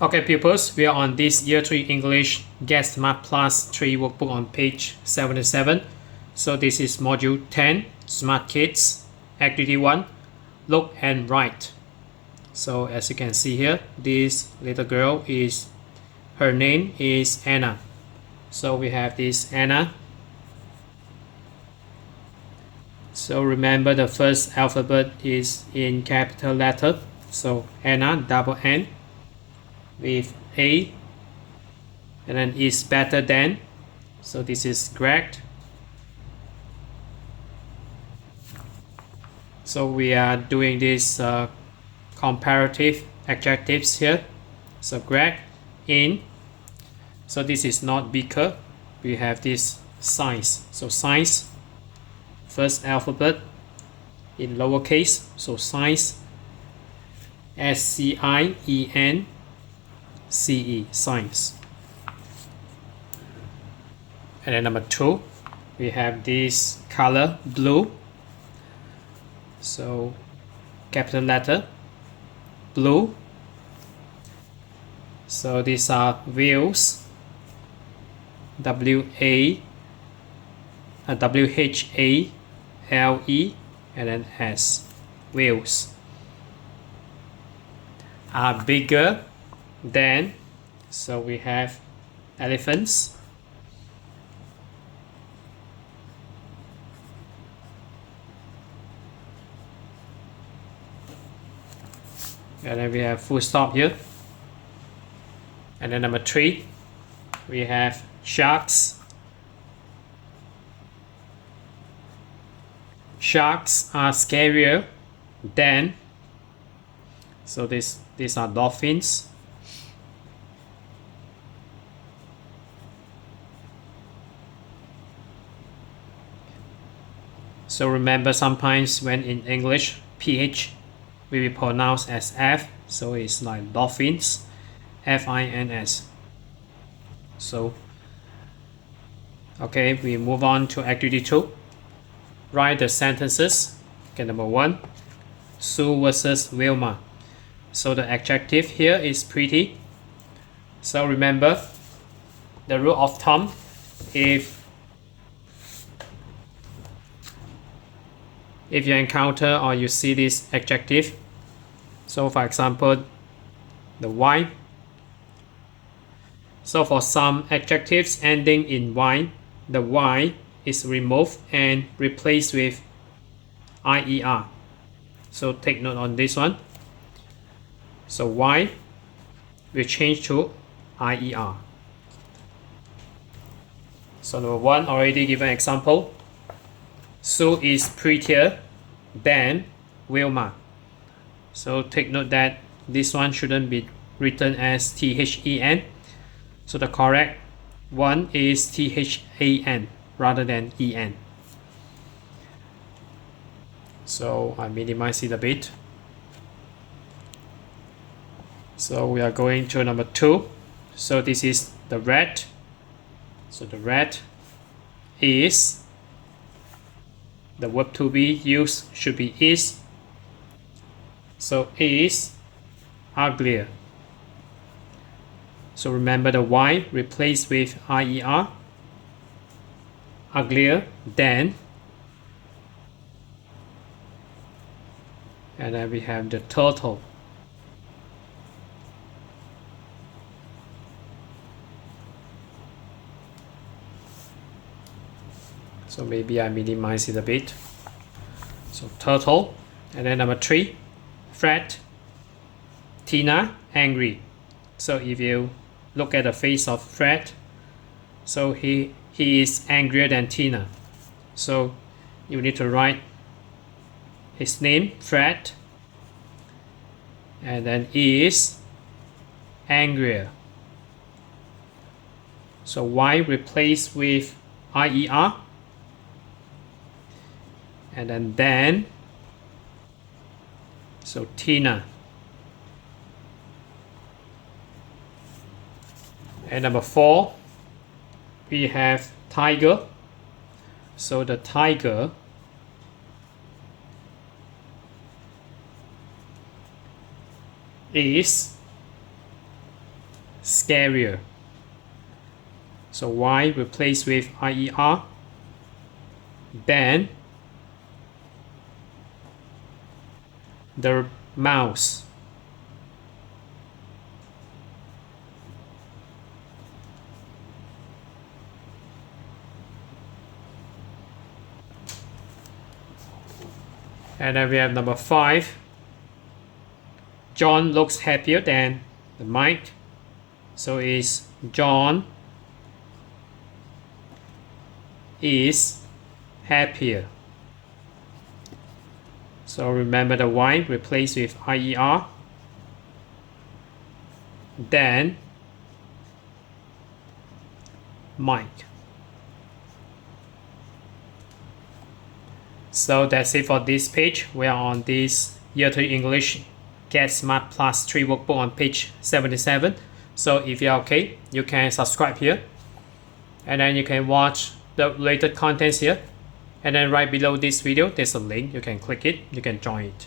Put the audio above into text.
Okay, pupils, we are on this Year 3 English Get Smart Plus 3 workbook on page 77. So this is module 10, Smart Kids, activity 1, look and write. So as you can see here, this little girl her name is Anna. So we have this Anna. So remember the first alphabet is in capital letter. So Anna, double N, with A, and then is better than, so this is correct. So we are doing this comparative adjectives here. So correct. In, so this is not bigger, we have this size. So size, first alphabet in lowercase, so size, S-C-I-E-N-C-E, science. And then number 2, we have this color blue. So capital letter blue. So these are wheels, W-H-A-L-E, and then S, wheels. Are bigger than, so we have elephants. And then we have full stop here. And then number 3, we have sharks. Sharks are scarier than, so these are dolphins. So remember, sometimes when in English, PH will be pronounced as F, so it's like dolphins, F-I-N-S. So, okay, we move on to activity 2. Write the sentences. Okay, number 1, Sue versus Wilma. So the adjective here is pretty. So remember the rule of thumb, if you encounter or you see this adjective, so for example the Y, so for some adjectives ending in Y, the Y is removed and replaced with IER. So take note on this one. So Y will change to IER. So number 1, already given example. Sue is prettier than Wilma. So take note that this one shouldn't be written as THEN. So the correct one is THAN rather than EN. So I minimize it a bit. So we are going to number 2. So this is the red. So the red is, the verb to be used should be is. So is uglier. So remember the Y replaced with IER, uglier than. And then we have the turtle. So maybe I minimize it a bit. So turtle. And then number 3, Fred, Tina, angry. So if you look at the face of Fred, so he is angrier than Tina. So you need to write his name, Fred, and then is angrier. So Y replaced with IER, and then so Tina. And number 4, we have tiger. So the tiger is scarier. So Y replaced with IER. Then the mouse. And then we have number 5. John looks happier than the Mike. So it's John is happier. So remember the Y replaced with IER. Then Mike. So that's it for this page. We are on this Year 3 English Get Smart Plus 3 workbook on page 77. So if you're okay, you can subscribe here. And then you can watch the related contents here. And then right below this video, there's a link. You can click it. You can join it.